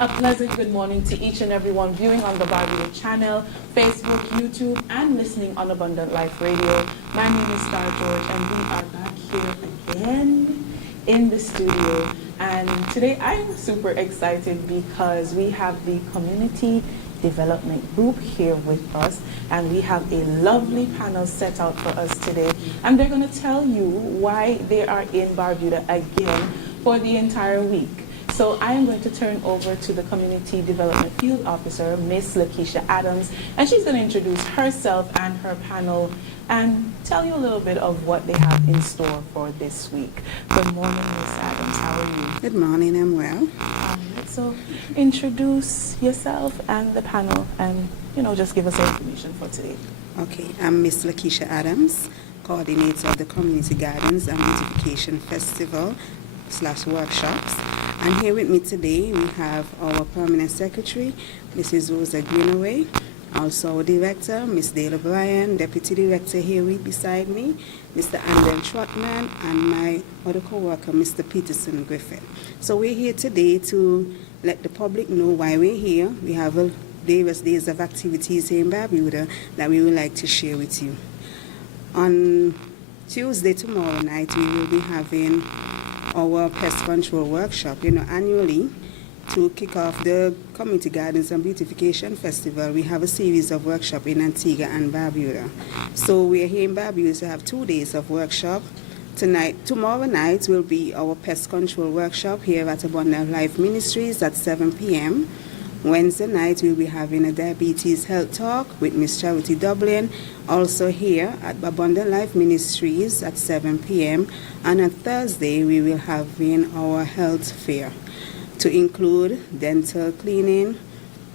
A pleasant good morning to each and everyone viewing on the Barbuda channel, Facebook, YouTube, and listening on Abundant Life Radio. My name is Star George, and we are back here again in the studio. And today I'm super excited because we have the Community Development Group here with us, and we have a lovely panel set out for us today. And they're going to tell you why they are in Barbuda again for the entire week. So I am going to turn over to the Community Development Field Officer, Miss Lakeisha Adams, and she's going to introduce herself and her panel and tell you a little bit of what they have in store for this week. Good morning, Miss Adams. How are you? Good morning, I'm well. So introduce yourself and the panel and, just give us the information for today. Okay, I'm Miss Lakeisha Adams, coordinator of the Community Gardens and Beautification Festival / workshops. And here with me today we have our permanent secretary, Mrs. Rosa Greenaway, also our director, Miss Dale O'Brien, deputy director here beside me, Mr. Andel Trotman, and my other co-worker, Mr. Peterson Griffin. So we're here today to let the public know why we're here. We have various days of activities here in Barbuda that we would like to share with you. On Tuesday, tomorrow night, we will be having our pest control workshop. Annually, to kick off the Community Gardens and Beautification Festival, we have a series of workshops in Antigua and Barbuda. So we are here in Barbuda to have 2 days of workshop. Tomorrow night will be our pest control workshop here at Abundant Life Ministries at 7 p.m. Wednesday night we'll be having a diabetes health talk with Miss Charity Dublin, also here at Abundant Life Ministries at 7 p.m. And on Thursday we will have our health fair to include dental cleaning,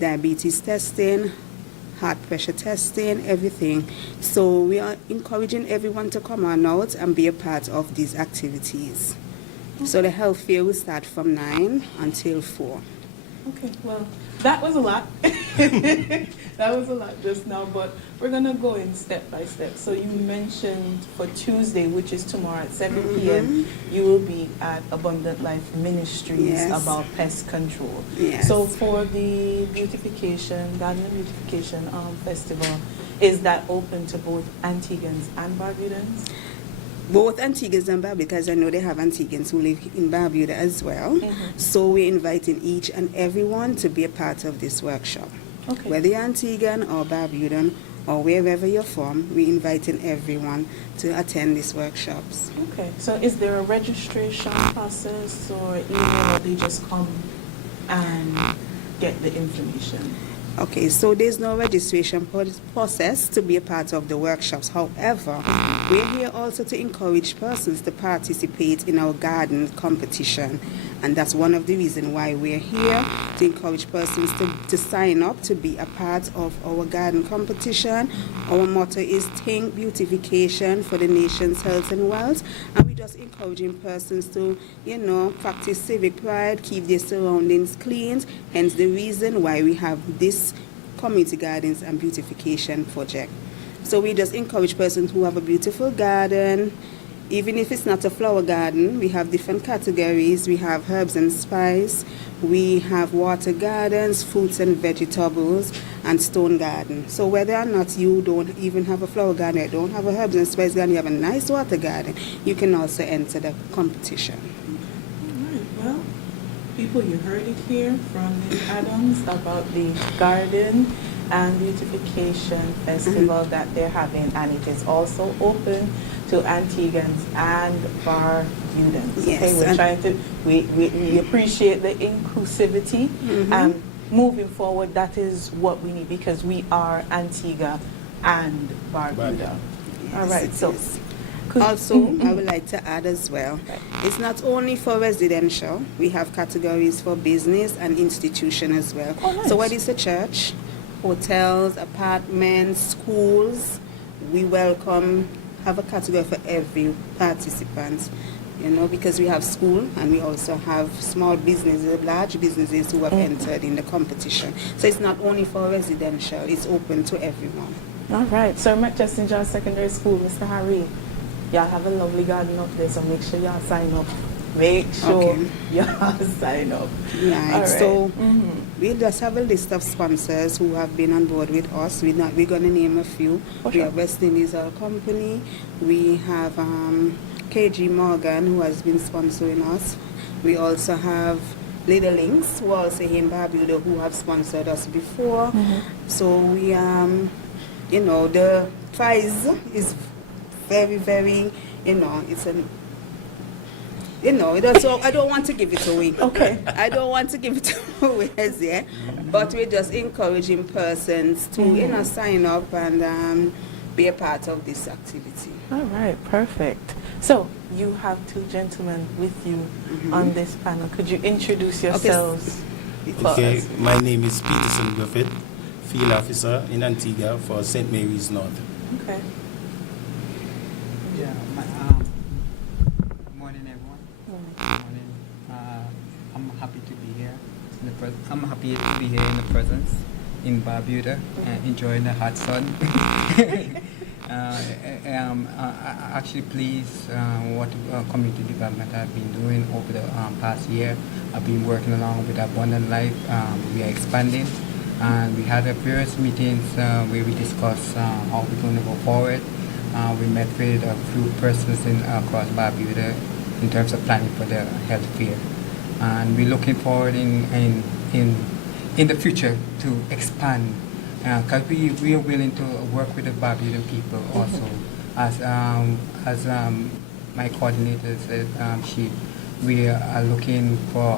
diabetes testing, heart pressure testing, everything. So we are encouraging everyone to come on out and be a part of these activities. So the health fair will start from 9 until 4. Okay, well, that was a lot. That was a lot just now, but we're going to go in step by step. So you mentioned for Tuesday, which is tomorrow at 7 p.m., you will be at Abundant Life Ministries about pest control. Yes. So for the Garden and Beautification Festival, is that open to both Antiguans and Barbudans? Both Antiguans and Barbuda, because I know they have Antiguans who live in Barbuda as well. So we're inviting each and everyone to be a part of this workshop. Okay. Whether you're Antiguan or Barbudan or wherever you're from, we're inviting everyone to attend these workshops. Okay. So is there a registration process or either they just come and get the information? Okay, so there's no registration process to be a part of the workshops. However, we're here also to encourage persons to participate in our garden competition. And that's one of the reasons why we're here, to encourage persons to sign up to be a part of our garden competition. Our motto is Think Beautification for the Nation's Health and Wealth. And we're just encouraging persons to, practice civic pride, keep their surroundings clean. Hence the reason why we have this Community Gardens and Beautification project. So we just encourage persons who have a beautiful garden. Even if it's not a flower garden, we have different categories. We have herbs and spice, we have water gardens, fruits and vegetables, and stone garden. So whether or not you don't even have a flower garden, don't have a herbs and spice garden, you have a nice water garden, you can also enter the competition. All right, well, people, you heard it here from Ms. Adams about the Garden and Beautification Festival that they're having, and it is also open to Antiguans and Barbudans. Yes, okay, we're trying to we appreciate the inclusivity, and moving forward, that is what we need because we are Antigua and Barbuda. Yes, all right, so. Also, I would like to add as well, it's not only for residential, we have categories for business and institution as well. Oh, nice. So whether it's a church, hotels, apartments, schools, we have a category for every participant, because we have school and we also have small businesses, large businesses who have entered in the competition. So it's not only for residential, it's open to everyone. All right, so Manchester John Secondary School, Mr. Harry, y'all have a lovely garden up there, so make sure y'all sign up make sure Okay. you sign up. Right. All right. So we just have a list of sponsors who have been on board with us. We're going to name a few. For We sure. have West Indies Oil Company. We have KG Morgan, who has been sponsoring us. We also have Little Links, who are also in Barbuda, who have sponsored us before. So we, the prize is very, very, it's an I don't want to give it away. Okay. I don't want to give it away, yeah. But we're just encouraging persons to, sign up and be a part of this activity. All right, perfect. So you have two gentlemen with you on this panel. Could you introduce yourselves? for Okay, us? my name is Peterson Griffith, Field Officer in Antigua for St. Mary's North. Okay. Yeah, morning everyone. Morning. I'm happy to be here. I'm happy to be here in the presence in Barbuda, enjoying the hot sun. I'm actually pleased what community development I've been doing over the past year. I've been working along with Abundant Life. We are expanding, and we had various meetings where we discussed how we're going to go forward. We met with a few persons across Barbuda in terms of planning for the health fair, and we're looking forward in the future to expand, because we are willing to work with the Barbudan people also. As my coordinator said, we are looking for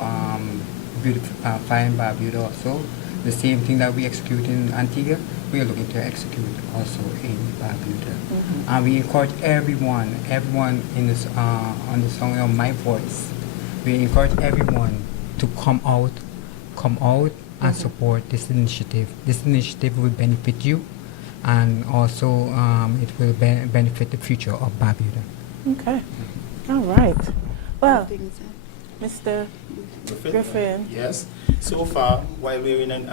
beautifying Barbuda also. The same thing that we execute in Antigua, we are looking to execute also in Barbuda. And we encourage everyone in this on the song of My Voice. We encourage everyone to come out and support this initiative. This initiative will benefit you, and also it will benefit the future of Barbuda. Okay. All right. Well, Things, Mr. Griffin. Yes. So far, while we're in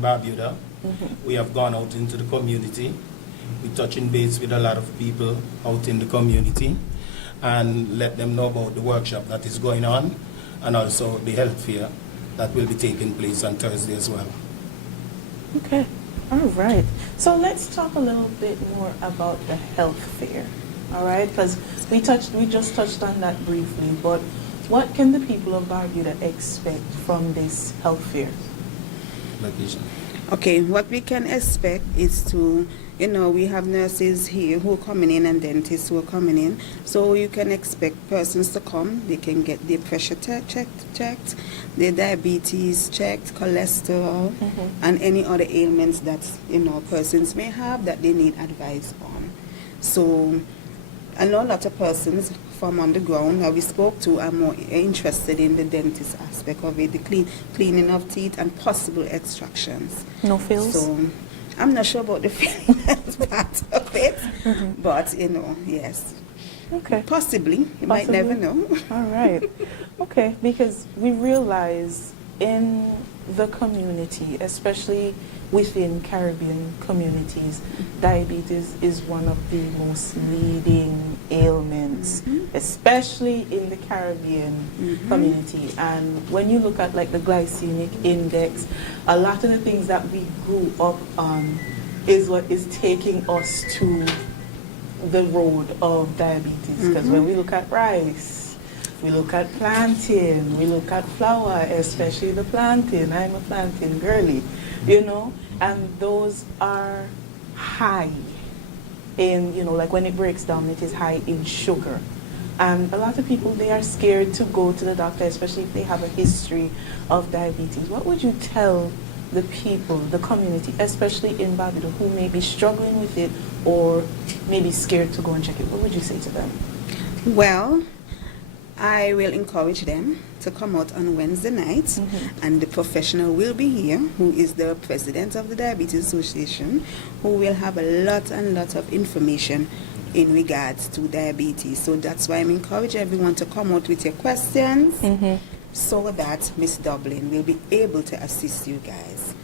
Barbuda, we have gone out into the community. We're touching base with a lot of people out in the community and let them know about the workshop that is going on, and also the health fair that will be taking place on Thursday as well. Okay. All right. So let's talk a little bit more about the health fair. All right, because we just touched on that briefly, but what can the people of Barbuda expect from this health fair? Location. Okay, what we can expect is to, we have nurses here who are coming in and dentists who are coming in. So you can expect persons to come. They can get their pressure checked, their diabetes checked, cholesterol, and any other ailments that, persons may have that they need advice on. So I know a lot of persons from on the ground that we spoke to are more interested in the dentist aspect of it, the cleaning of teeth and possible extractions. No fills? So I'm not sure about the filling part of it, but yes. Okay. Possibly. You might never know. All right. Okay, because we realize in the community, especially within Caribbean communities, diabetes is one of the most leading ailments, especially in the Caribbean community. And when you look at like the glycemic index, a lot of the things that we grew up on is what is taking us to the road of diabetes. Because when we look at rice, we look at plantain, we look at flour, especially the plantain. I'm a plantain girly, and those are high in, like when it breaks down, it is high in sugar. And a lot of people, they are scared to go to the doctor, especially if they have a history of diabetes. What would you tell the people, the community, especially in Barbuda, who may be struggling with it or maybe scared to go and check it? What would you say to them? Well, I will encourage them to come out on Wednesday night, and the professional will be here, who is the president of the Diabetes Association, who will have a lot and lot of information in regards to diabetes. So that's why I'm encouraging everyone to come out with your questions so that Miss Dublin will be able to assist you guys.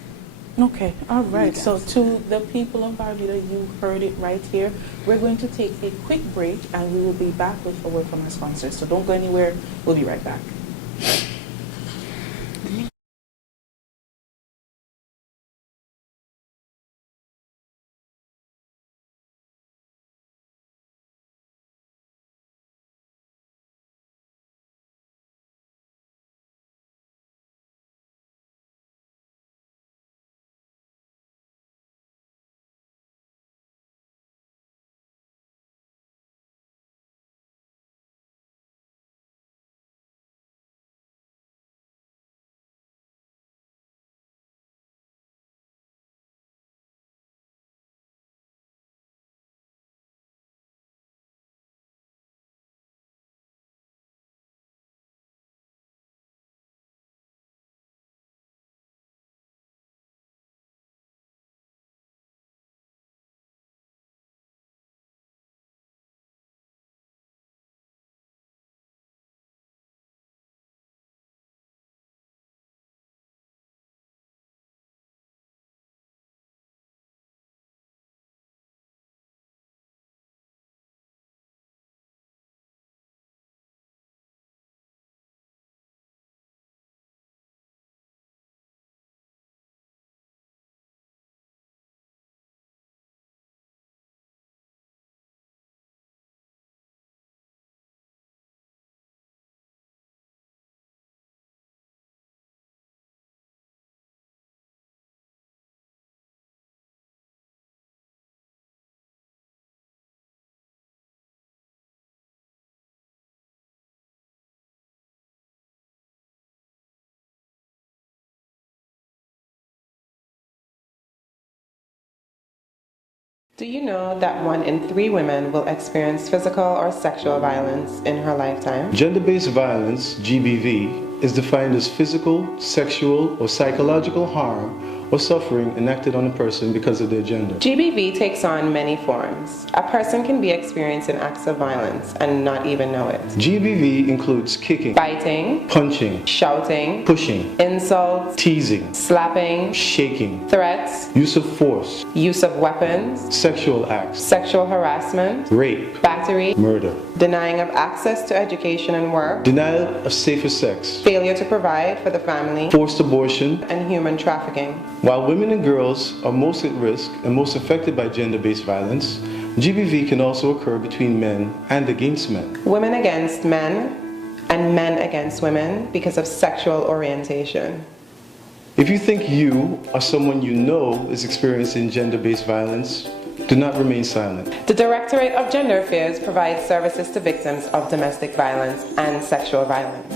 Okay, all right. Yes. So to the people of Barbuda, you heard it right here. We're going to take a quick break and we will be back with a word from our sponsors. So don't go anywhere. We'll be right back. Do you know that 1 in 3 women will experience physical or sexual violence in her lifetime? Gender-based violence, GBV, is defined as physical, sexual, or psychological harm or suffering enacted on a person because of their gender. GBV takes on many forms. A person can be experiencing acts of violence and not even know it. GBV includes kicking, Biting, punching, shouting, pushing, insults, teasing, slapping, shaking, threats, use of force, use of weapons, sexual acts, sexual harassment, rape, battery, murder, denying of access to education and work, denial of safer sex, failure to provide for the family, forced abortion. and human trafficking. While women and girls are most at risk and most affected by gender-based violence, GBV can also occur between men and against men. Women against men and men against women because of sexual orientation. If you think you or someone you know is experiencing gender-based violence, do not remain silent. The Directorate of Gender Affairs provides services to victims of domestic violence and sexual violence.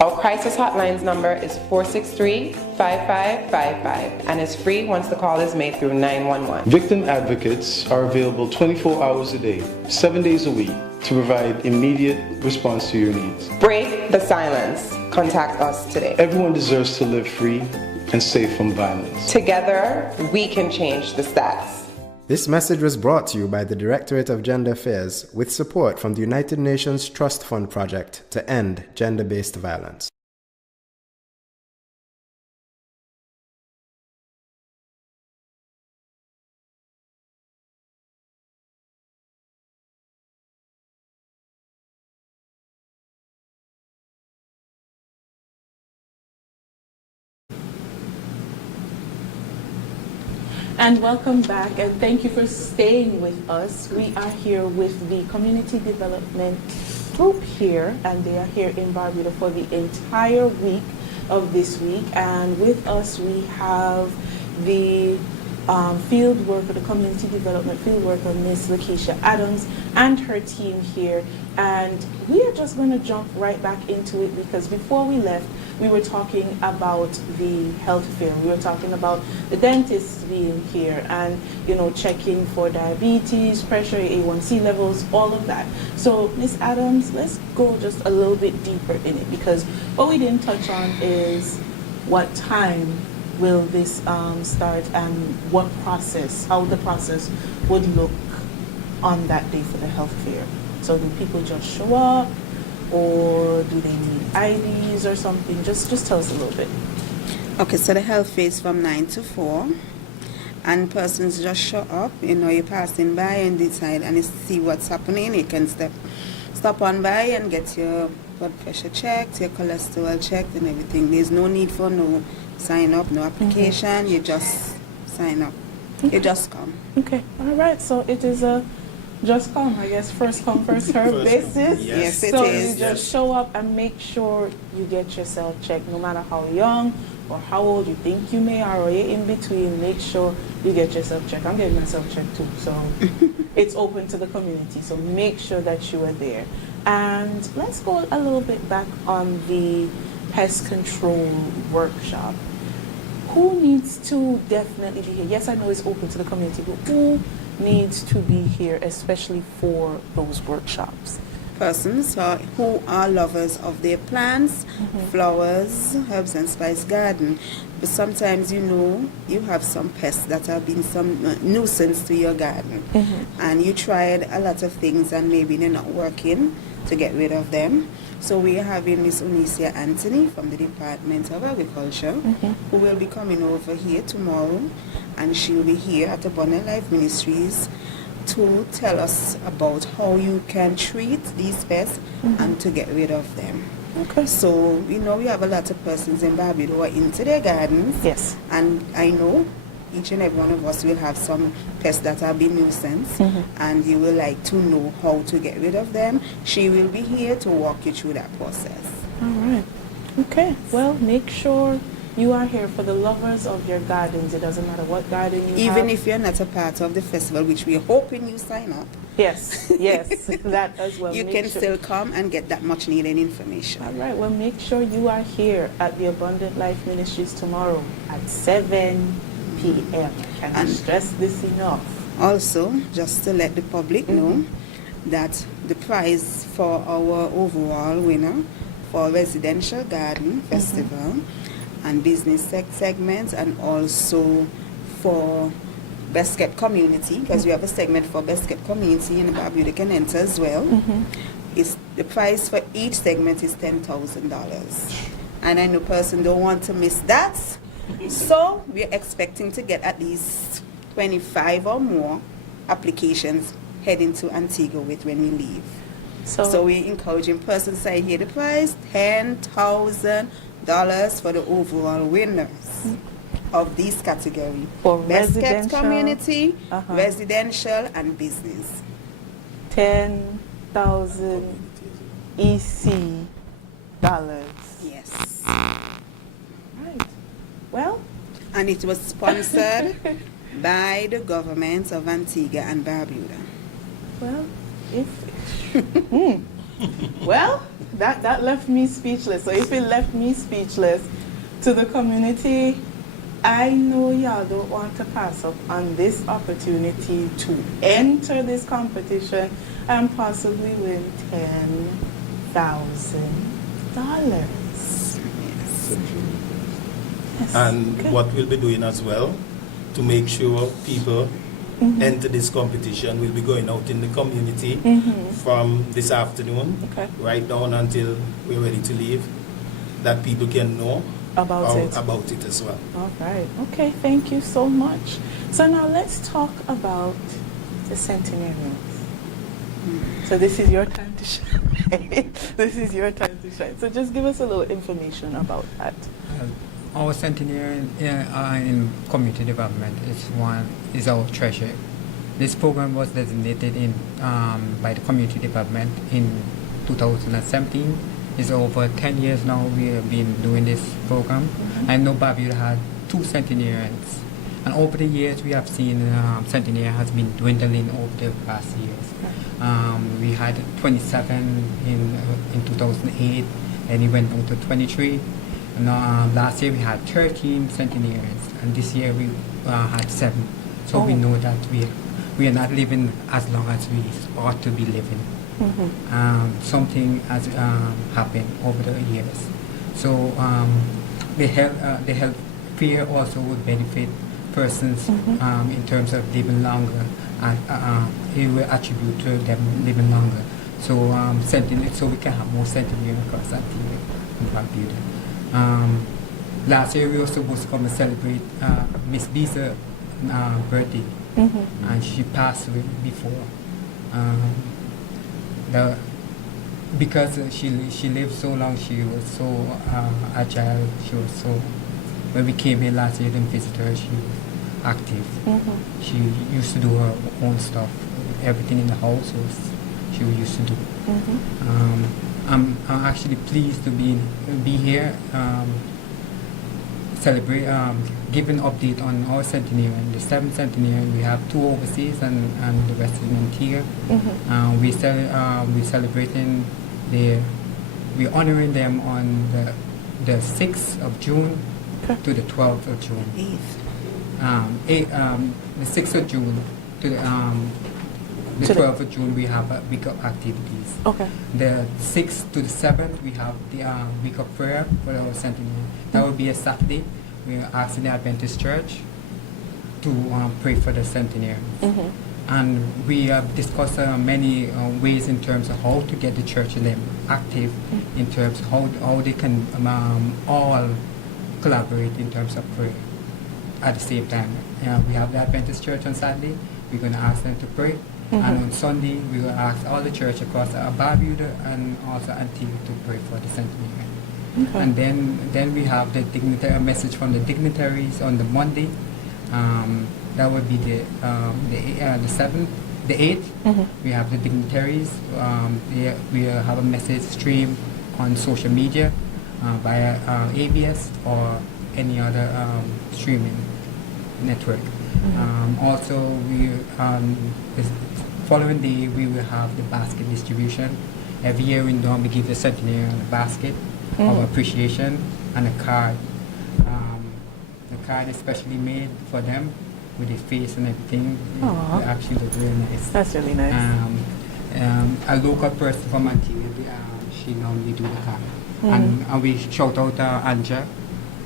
Our crisis hotline's number is 463-5555 and is free once the call is made through 911. Victim advocates are available 24 hours a day, 7 days a week, to provide immediate response to your needs. Break the silence. Contact us today. Everyone deserves to live free and safe from violence. Together, we can change the stats. This message was brought to you by the Directorate of Gender Affairs with support from the United Nations Trust Fund Project to end gender-based violence. And welcome back, and thank you for staying with us. We are here with the Community Development Group here, and they are here in Barbuda for the entire week of this week. And with us, we have the field worker, the community development field worker, Miss Lakeisha Adams, and her team here. And we are just going to jump right back into it because before we left, we were talking about the health fair. We were talking about the dentists being here and, you know, checking for diabetes, pressure, A1C levels, all of that. So, Miss Adams, let's go just a little bit deeper in it because what we didn't touch on is what time will this start and what process, how the process would look on that day for the health fair. So do people just show up or do they need IDs or something? Just tell us a little bit. Okay, so the health fair is from 9 to 4. And persons just show up, you're passing by and decide and you see what's happening. You can stop on by and get your blood pressure checked, your cholesterol checked and everything. There's no need for no sign up, no application. You just sign up. You just come. Okay, all right. So it is a just come, I guess, first come, first serve basis. Yes, it so is. you just show up and make sure you get yourself checked, no matter how young or how old you think you may are, or you're in between. Make sure you get yourself checked. I'm getting myself checked too, so it's open to the community. So make sure that you are there. And let's go a little bit back on the pest control workshop. Who needs to definitely be here? Yes, I know it's open to the community, but who needs to be here, especially for those workshops? Persons who are lovers of their plants, flowers, herbs and spice garden. But sometimes you have some pests that have been some nuisance to your garden. And you tried a lot of things and maybe they're not working to get rid of them. So we are having Miss Onicia Anthony from the Department of Agriculture who will be coming over here tomorrow, and she'll be here at Abundant Life Ministries to tell us about how you can treat these pests and to get rid of them. Okay. So, we have a lot of persons in Barbados who are into their gardens. Yes. And I know each and every one of us will have some pests that have been nuisance, and you will like to know how to get rid of them. She will be here to walk you through that process. All right. Okay. Well, make sure you are here for the lovers of your gardens. It doesn't matter what garden you have. Even if you're not a part of the festival, which we're hoping you sign up. Yes, that as well. You Make can sure. still come and get that much needed information. All right. Well, make sure you are here at the Abundant Life Ministries tomorrow at 7 p.m. Can I stress this enough? Also, just to let the public know that the prize for our overall winner for Residential Garden Festival and business segments, and also for Best Kept Community, because we have a segment for Best Kept Community and Barbuda can enter as well. Is the price for each segment is $10,000, and I know person don't want to miss that. So we're expecting to get at least 25 or more applications heading to Antigua with when we leave. So we're encouraging persons to hear the price, $10,000 for the overall winners of these categories. For Best Kept residential, Community, residential and business. 10,000 EC dollars. Yes. Right. Well, And it was sponsored by the governments of Antigua and Barbuda. well, well, that left me speechless. So if it left me speechless to the community, I know y'all don't want to pass up on this opportunity to enter this competition and possibly win $10,000. Yes. And what we'll be doing as well, to make sure people enter this competition, we'll be going out in the community from this afternoon right down until we're ready to leave, that people can know about it as well. All right. Okay, thank you so much. So now let's talk about the centenarians. So this is your time to shine. This is your time to shine. So just give us a little information about that. Our centenarian in community development is our treasure. This program was designated by the community development in 2017. It's over 10 years now we have been doing this program. I know Barbuda had 2 centenarians, and over the years we have seen centenarian has been dwindling over the past years. We had 27 in 2008, and it went down to 23. Last year we had 13 centenarians, and this year we had 7. So we know that we are not living as long as we ought to be living. Something has happened over the years. So the health care also would benefit persons in terms of living longer, and it will attribute to them living longer. So so we can have more centenarians across Antigua and Barbuda. last year we were supposed to come and celebrate Miss Bisa's birthday, and she passed away before. Because she lived so long, she was so agile. She was so. When we came here last year and visited her, she was active. She used to do her own stuff. Everything in the house she used to do. I'm actually pleased to be here, celebrate, give an update on our centenarian. The 7th centenarian, we have 2 overseas and the rest in Antigua. We're celebrating we're honoring them on the 6th of June to the 12th of June. The 6th of June to the 12th of June we have a week of activities. Okay. The 6th to the 7th we have the week of prayer for our centenarian. That will be a Saturday. We are asking the Adventist Church to pray for the centenarian. And we have discussed many ways in terms of how to get the church and them active in terms of how they can all collaborate in terms of prayer at the same time. We have the Adventist Church on Saturday. We're going to ask them to pray. And on Sunday, we will ask all the church across Barbuda and also Antigua to pray for the centenarian. And then we have the message from the dignitaries on the Monday. That would be the 7th, the 8th. We have the dignitaries. We have a message stream on social media via ABS or any other streaming network. Also, the following day we will have the basket distribution. Every year we normally give the centenarian a basket of appreciation and a card. The card is specially made for them with his face and everything. It actually looks really nice. That's really nice. A local person from Antigua, she normally do the card. And we shout out Anja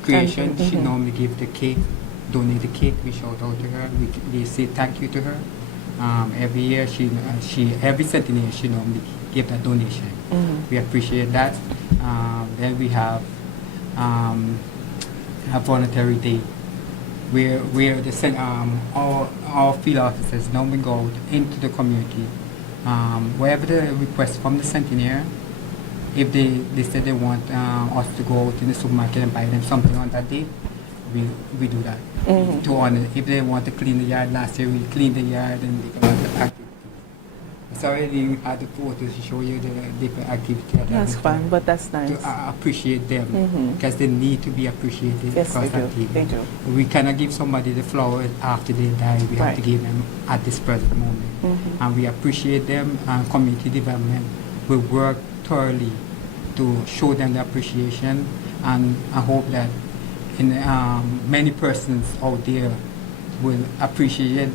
Creation. She normally give the cake, donate the cake. We shout out to her. We say thank you to her. Every year every centenarian she normally give that donation. We appreciate that. Then we have a voluntary day where our field officers normally go out into the community. Wherever the request from the centenarian, if they say they want us to go out in the supermarket and buy them something on that day, we do that. To honor, if they want to clean the yard, last year we cleaned the yard and they come out the activity. Sorry, we had the photos to show you the different activities. That's fun, but that's nice. To appreciate them, because they need to be appreciated. Yes, they because do. They do. We cannot give somebody the flowers after they die. We have to give them at this present moment. And we appreciate them, and community development will work thoroughly to show them the appreciation, and I hope that many persons out there will appreciate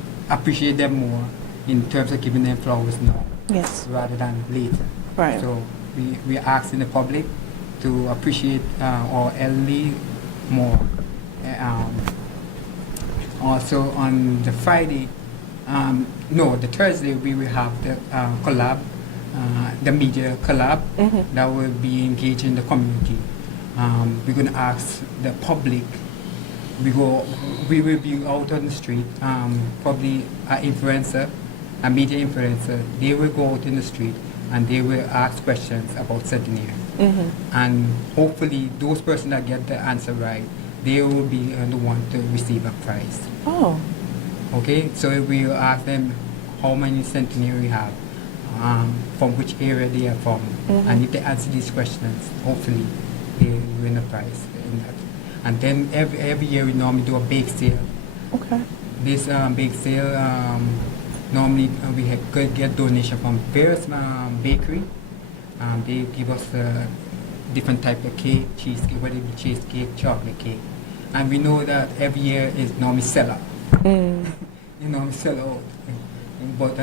them more in terms of giving them flowers now, rather than later. Right. So we are asking the public to appreciate our elderly more. Also on the Friday, the Thursday we will have the collab, the media collab that will be engaging the community. We're going to ask the public. We will be out on the street. Probably a media influencer. They will go out in the street and they will ask questions about centenarian. And hopefully, those persons that get the answer right, they will be the one to receive a prize. Oh. Okay. So we will ask them how many centenarian we have, from which area they are from, and if they answer these questions, hopefully they win a prize in that. And then every year we normally do a bake sale. Okay. This bake sale, normally we get donation from various bakery. They give us different type of cake, cheesecake, whether it be cheesecake, chocolate cake. And we know that every year is normally sell out. Normally sell out. But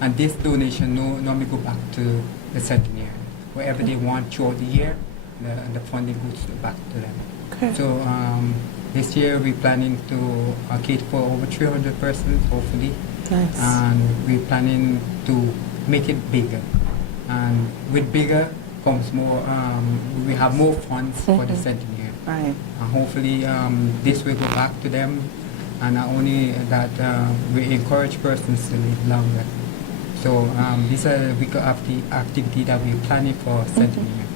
and this donation normally go back to the centenarian. Wherever they want throughout the year, the funding goes back to them. Okay. So this year we're planning to cater for over 300 persons, hopefully. Nice. And we're planning to make it bigger. And with bigger comes more, we have more funds for the centenarian. Right. And hopefully this will go back to them, and not only that we encourage persons to live longer. So this is a week of the activity that we're planning for centenarian.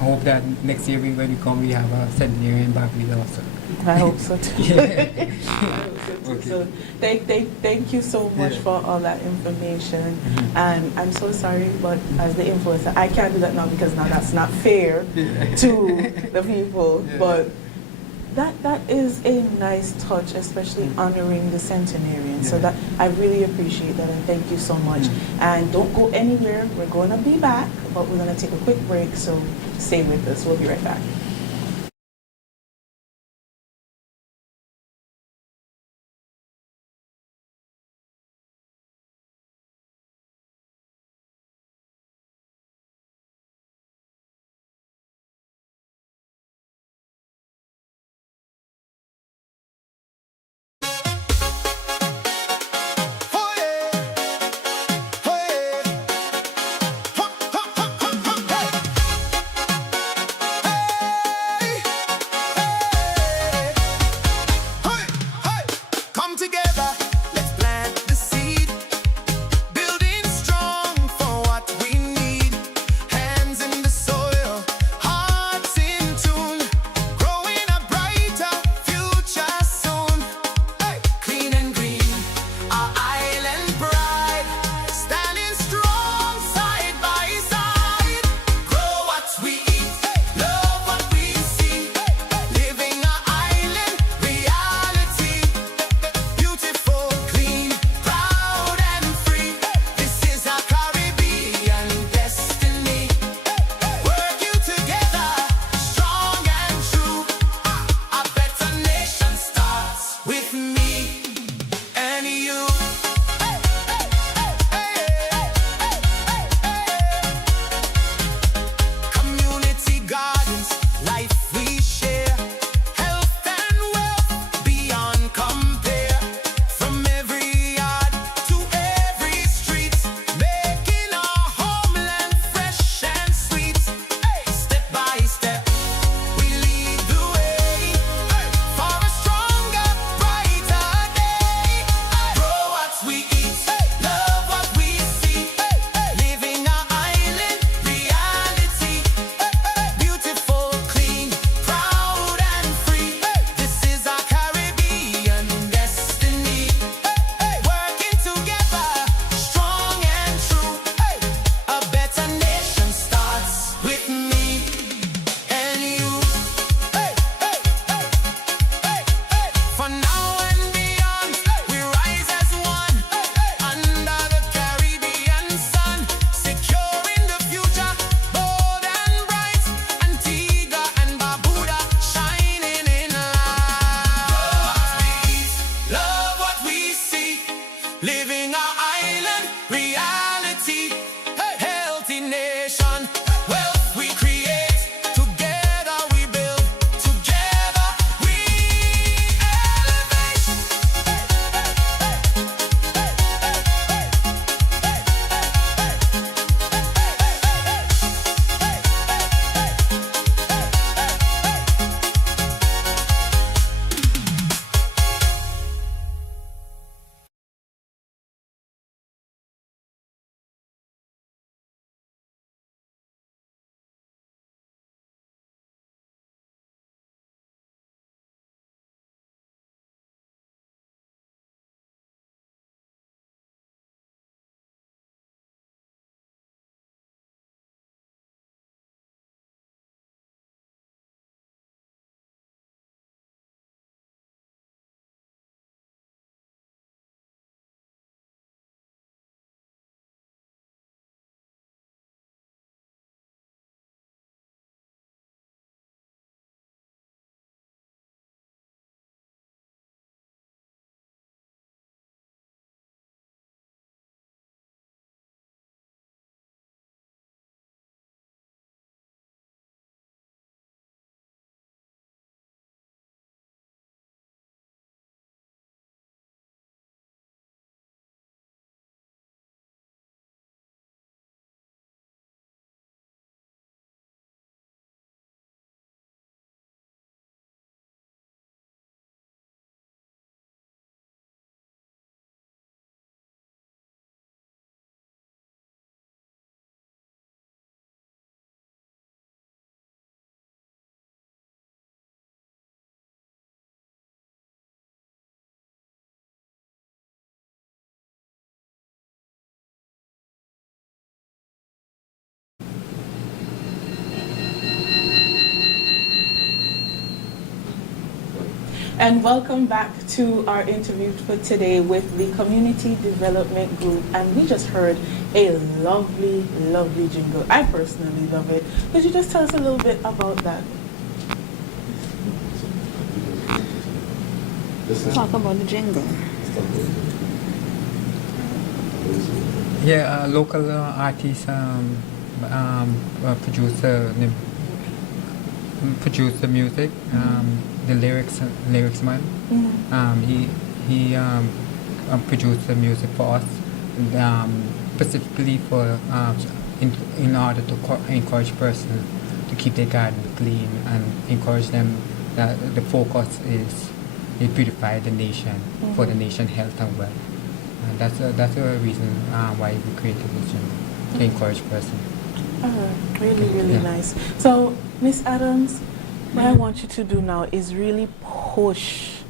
I hope that next year when we come we have a centenarian in Barbados also. I hope so too. Yeah. I hope so too. Okay. So thank you so much Yeah. for all that information. Mhm. And I'm so sorry, but as the influencer, I can't do that now because now that's not fair to the people. Yeah. But that is a nice touch, especially honoring the centenarian. So Yeah. that I really appreciate that, and thank you so much. And don't go anywhere. We're going to be back, but we're going to take a quick break. So stay with us. We'll be right back. Come together, let's plant the seed. Building strong for what we need. Hands in the soil, hearts in tune. Growing a brighter future soon. Hey, clean and green, our island pride. Standing strong side by side. Grow what we eat, love what we see. Living our island reality. Beautiful, clean, proud and free. This is our Caribbean destiny. Working together, strong and true. A better nation starts with me and you. Community gardens, life we share. Health and wealth beyond compare. From every yard to every street, making our homeland fresh and sweet. Step by step, we lead the way for a stronger, brighter day. Grow what we eat, love what we see. Living our island reality. Beautiful, clean, proud and free. This is our Caribbean destiny. Working together, strong and true. A better nation starts with me and you. For now and beyond, we rise as one. Under the Caribbean sun, securing the future, bold and bright. Antigua and Barbuda, shining in light. Love what we see, living our island reality. Healthy nation, wealth we create. Together we build, together we And welcome back to our interview for today with the Community Development Group. And we just heard a lovely, lovely jingle. I personally love it. Could you just tell us a little bit about that? Talk about the jingle. Yeah, local artist, produce the music. The lyrics man. He produced the music for us, specifically for in order to encourage persons to keep their garden clean and encourage them that the focus is they beautify the nation for the nation health and wealth. And that's the reason why we created this channel, to encourage persons. Really, really nice. So, Miss Adams, what I want you to do now is really push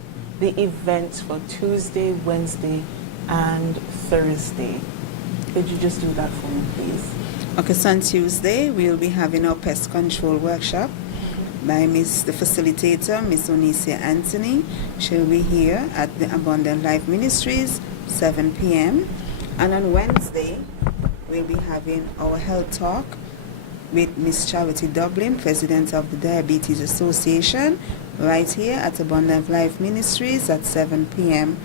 the events for Tuesday, Wednesday, and Thursday. Could you just do that for me, please? Okay, so on Tuesday, we'll be having our pest control workshop by the facilitator, Miss Onicia Anthony. She'll be here at the Abundant Life Ministries, 7 p.m. And on Wednesday, we'll be having our health talk with Miss Charity Dublin, President of the Diabetes Association, right here at Abundant Life Ministries at 7 p.m.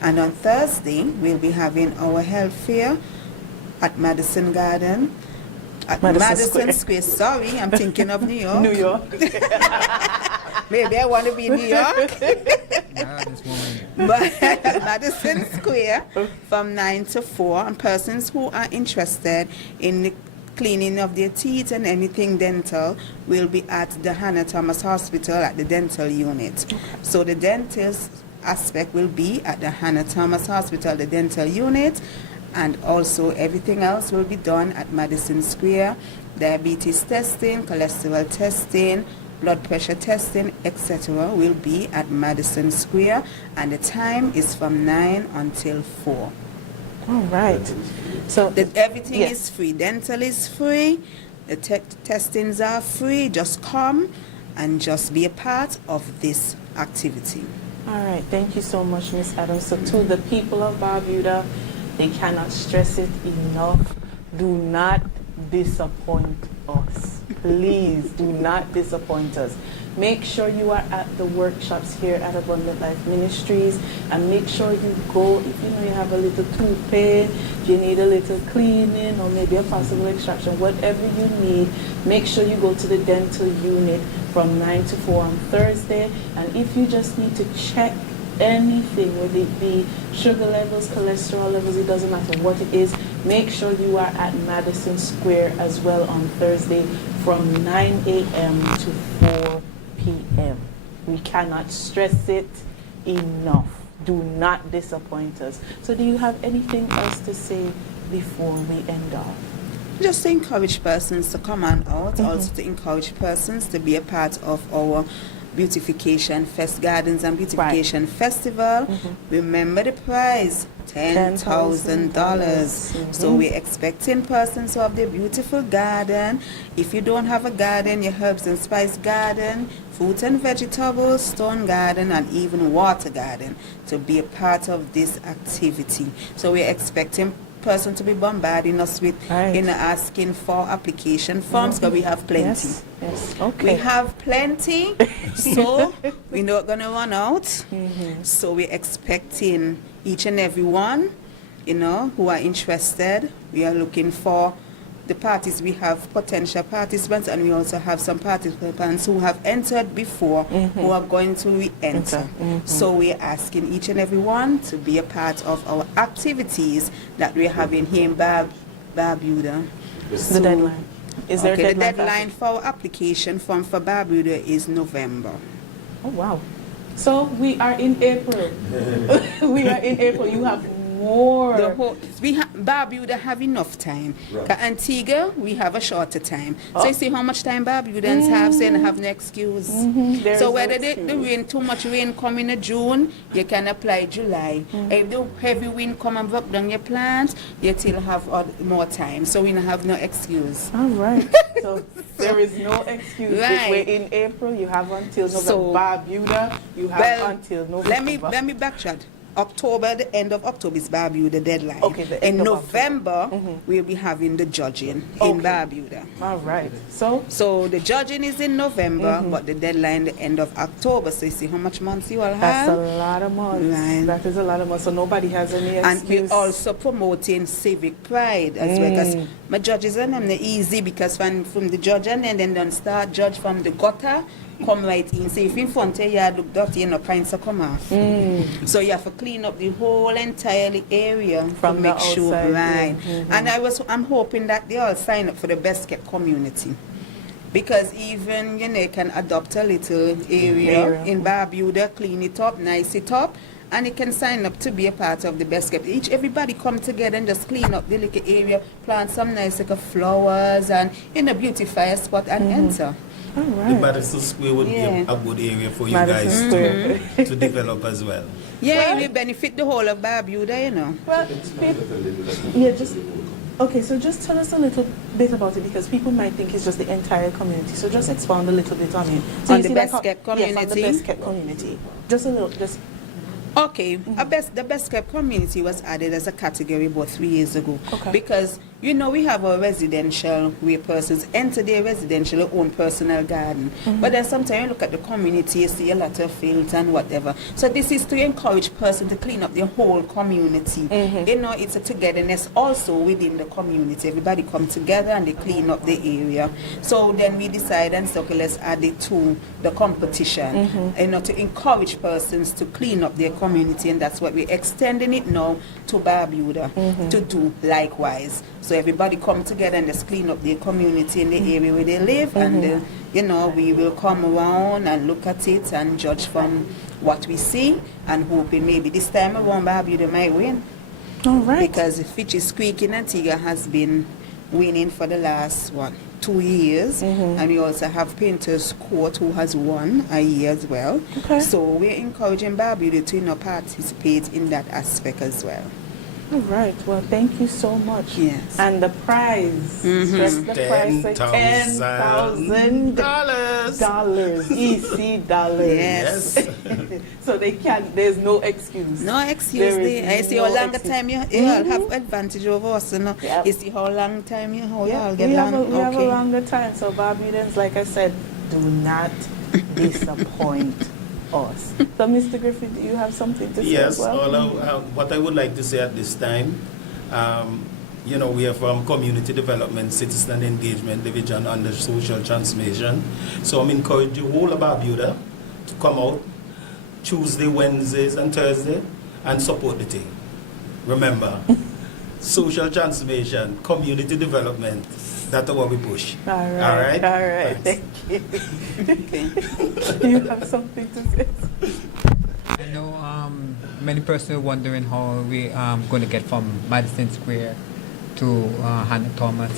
And on Thursday, we'll be having our health fair at Madison Garden. At Madison Square. Sorry, I'm thinking of New York. New York. Maybe I want to be in New York. But Madison Square from 9 to 4. And persons who are interested in the cleaning of their teeth and anything dental will be at the Hannah Thomas Hospital at the dental unit. So the dentist aspect will be at the Hannah Thomas Hospital, the dental unit. And also everything else will be done at Madison Square. Diabetes testing, cholesterol testing, blood pressure testing, etc. will be at Madison Square, and the time is from 9 until 4. All right. So everything is free. Dental is free. The testings are free. Just come and just be a part of this activity. All right. Thank you so much, Miss Adams. So to the people of Barbuda, they cannot stress it enough. Do not disappoint us. Please do not disappoint us. Make sure you are at the workshops here at Abundant Life Ministries, and make sure you go if you know you have a little tooth pain, you need a little cleaning, or maybe a possible extraction, whatever you need, make sure you go to the dental unit from 9 to 4 on Thursday. And if you just need to check anything, whether it be sugar levels, cholesterol levels, it doesn't matter what it is, make sure you are at Madison Square as well on Thursday from 9 a.m. to 4 p.m. We cannot stress it enough. Do not disappoint us. So do you have anything else to say before we end off? Just to encourage persons to come on out, also to encourage persons to be a part of our Beautification Fest Gardens and Beautification Festival. Remember the prize, $10,000. So we're expecting persons to have their beautiful garden. If you don't have a garden, your herbs and spice garden, fruit and vegetables, stone garden, and even water garden to be a part of this activity. So we're expecting person to be bombarding us with asking for application forms, because we have plenty. Yes. Okay. We have plenty, so we're not going to run out. So we're expecting each and every one, who are interested. We are looking for the parties. We have potential participants, and we also have some participants who have entered before, who are going to re-enter. So we're asking each and every one to be a part of our activities that we're having here in Barbuda. The deadline. Is there a deadline? The deadline for our application form for Barbuda is November. Oh, wow. So we are in April. We are in April. You have more. The whole, Barbuda have enough time. Antigua, we have a shorter time. So you see how much time Barbudans have, so they have no excuse. There is So no whether the excuse. rain, too much rain come in June, you can apply July. If the heavy wind come and block down your plants, you still have more time. So we don't have no excuse. All right. So there is no excuse. If Right. we're in April, you have until November. So- Barbuda, you have Well, until November. let me backtrack. October, the end of October is Barbuda deadline. Okay, the in end of November, we'll be having the judging in Barbuda. All right. So So the judging is in November, but the deadline the end of October. So you see how much months you all that's a have. lot of months. Right. That is a lot of months. So nobody has any And excuse. we're also promoting civic pride as well. Because my judges and them, they're easy because from the judge and then don't start judge from the gutter, come right in. So if in front of your yard look dirty, you know, pints will come off. So you have to clean up the whole entire area From to the make sure, outside, right. yeah. And I'm hoping that they all sign up for the best kept community. Because even, you know, you can adopt a little area in Barbuda, clean it up, nice it up, and you can sign up to be a part of the best kept. Everybody come together and just clean up the little area, plant some nice like flowers and, you know, beautify a spot and enter. All The right. Madison Square would Yeah. be a good area for you Madison guys Square. to develop as well. Yeah, it will benefit the whole of Barbuda, you know. Well, yeah, just okay. So just tell us a little bit about it because people might think it's just the entire community. So just expound a little bit on it. So On you the see best like how- kept Yes, on the community? best kept community. Just a little. Just Okay, the best kept community was added as a category about 3 years ago. Okay. Because, you know, we have a residential where persons enter their residential own personal garden. But then sometimes you look at the community, you see a lot of fields and whatever. So this is to encourage person to clean up the whole community. You know, it's a togetherness also within the community. Everybody come together and they clean up the area. So then we decide and say, okay, let's add it to the competition. You know, to encourage persons to clean up their community, and that's what we're extending it now to Barbuda to do likewise. So everybody come together and just clean up their community in the area where they live, and you know, we will come around and look at it and judge from what we see, and hoping maybe this time around Barbuda might win. all right. Because Fitch's Creek in Antigua has been winning for the last 2 years, and we also have Painters Court who has won a year as well. Okay. So we're encouraging Barbuda to, you know, participate in that aspect as well. All right. Well, thank you so much. Yes. And the prize. Stress the price. $10,000. $10,000. EC dollars. Yes. So they can't. There's no excuse. No excuse There is there. I see no how long the excuse. time you all have advantage over us, you know. Yep. You see how long time you all Yeah, get we have long. we have a longer time. So Barbudans, like I said, do not disappoint us. So Mr. Griffith, do you have something to say Yes, as well? what I would like to say at this time, you know, we are from Community Development, Citizen Engagement Division under Social Transformation. So I'm encouraging the whole of Barbuda to come out Tuesday, Wednesdays, and Thursday and support the team. Remember, social transformation, community development, that's what we push. All right. All right. Thanks. Thank you. You have something to say? I know many persons are wondering how we going to get from Madison Square to Hannah Thomas.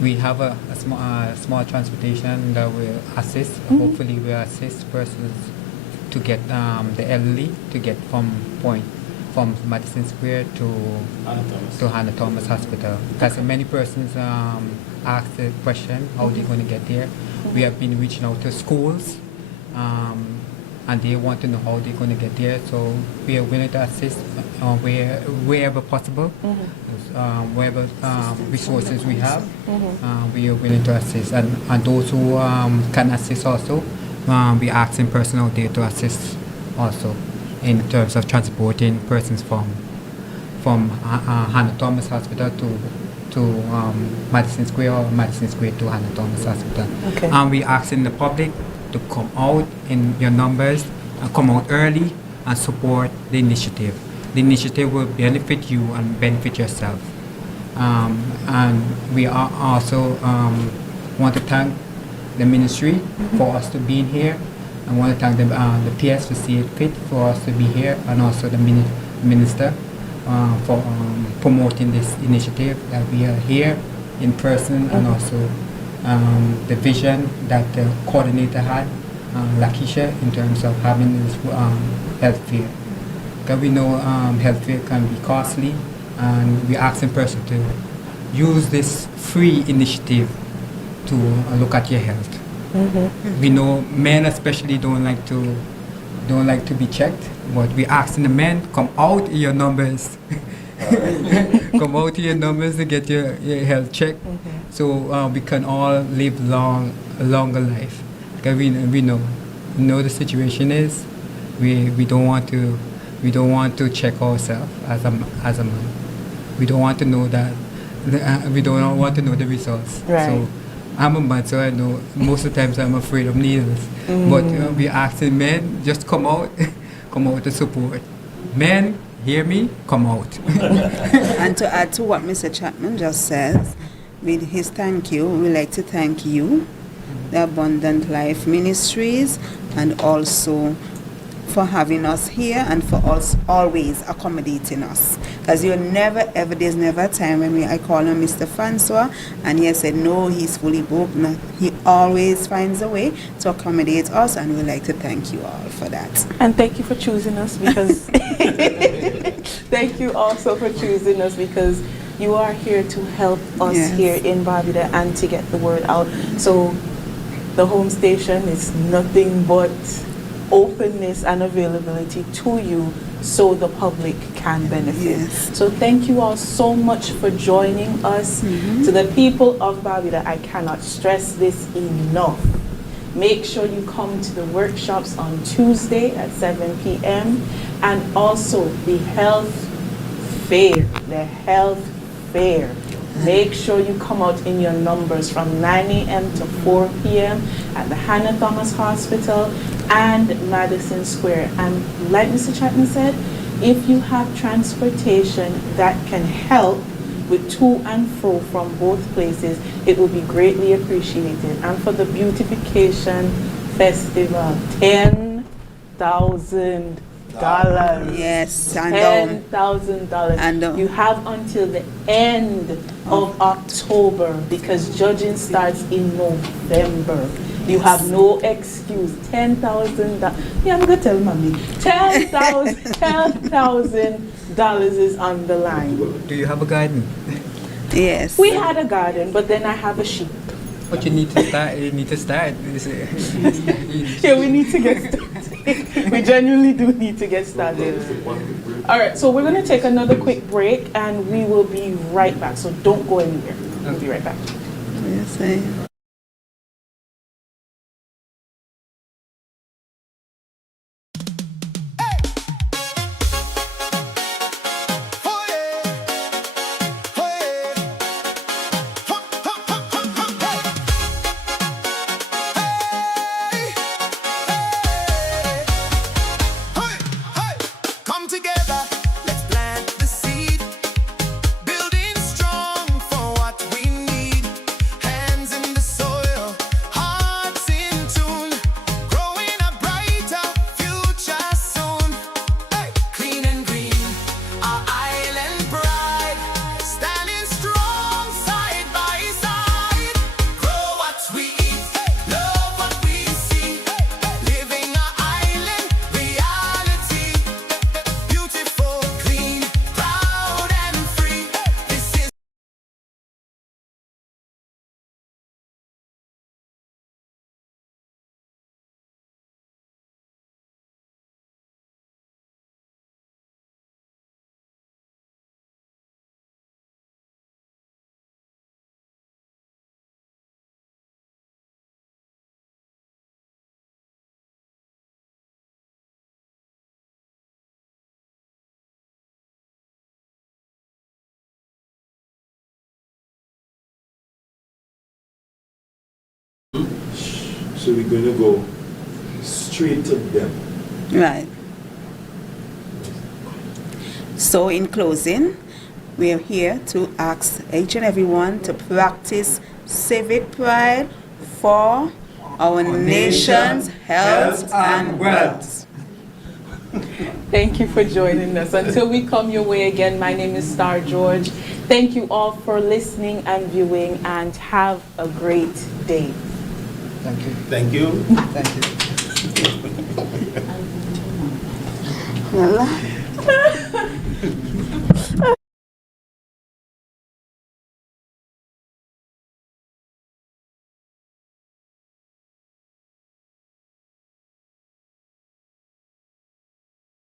We have a small transportation that will assist. Hopefully, will assist persons to get the elderly to get from Madison Square to Hannah Thomas Hospital. Because many persons ask the question how they're going to get there. We have been reaching out to schools. And they want to know how they're going to get there. So we are willing to assist wherever possible, wherever resources we have, we are willing to assist. And those who can assist also, we are asking personnel there to assist also in terms of transporting persons from Hannah Thomas Hospital to Madison Square or Madison Square to Hannah Thomas Hospital. Okay. And we are asking the public to come out in your numbers and come out early and support the initiative. The initiative will benefit you and benefit yourself. And we are also want to thank the ministry for us to be in here. I want to thank the PS for seeing it fit for us to be here, and also the Minister for promoting this initiative, that we are here in person, and also the vision that the coordinator had, Lakeisha, in terms of having this health fair. Because we know health fair can be costly, and we ask in person to use this free initiative to look at your health. We know men especially don't like to be checked, but we asking the men, come out in your numbers. Come out in your numbers to get your health checked, so we can all live a longer life. Because we know the situation is, we don't want to check ourselves as a man. We don't want to know that. We don't want to know the results. Right. So I'm a man, so I know most of the times I'm afraid of needles. But we asking men, just come out, come out to support. Men, hear me, come out. And to add to what Mr. Chapman just says, with his thank you, we like to thank you, the Abundant Life Ministries, and also for having us here and for us always accommodating us. Because there's never a time when I call him Mr. Francois and he said no, he's fully booked. No, he always finds a way to accommodate us, and we'd like to thank you all for that. And thank you for choosing us, because thank you also for choosing us, because you are here to help us here in Barbuda and to get the word out. So the home station is nothing but openness and availability to you, so the public can benefit. Yes. So thank you all so much for joining us. To the people of Barbuda, I cannot stress this enough. Make sure you come to the workshops on Tuesday at 7 p.m. and also the health fair. Make sure you come out in your numbers from 9 a.m. to 4 p.m. at the Hannah Thomas Hospital and Madison Square. And like Mr. Chapman said, if you have transportation that can help with to and fro from both places, it will be greatly appreciated. And for the Beautification Festival, $10,000. Yes, and $10,000. You have until the end of October, because judging starts in November. You have no excuse. $10,000. Yeah, I'm gonna tell mommy. $10,000 is on the line. Do you have a garden? Yes. We had a garden, but then I have a sheep. But you need to start. Yeah, we need to get started. We genuinely do need to get started. All right, so we're gonna take another quick break, and we will be right back. So don't go anywhere. We'll be right back. Yes, I am. Come together, let's plant the seed, building strong for what we need. Hands in the soil, hearts in tune, growing a brighter future soon. Hey, clean and green, our island pride, standing strong side by side. Grow what we eat, love what we see, living our island reality. Beautiful, clean, proud and free. This is So we're going to go straight to them. Right. So in closing, we are here to ask each and everyone to practice civic pride for our nation's health and wealth. Thank you for joining us. Until we come your way again, my name is Star George. Thank you all for listening and viewing, and have a great day. Thank you. Thank you. Thank you. Well,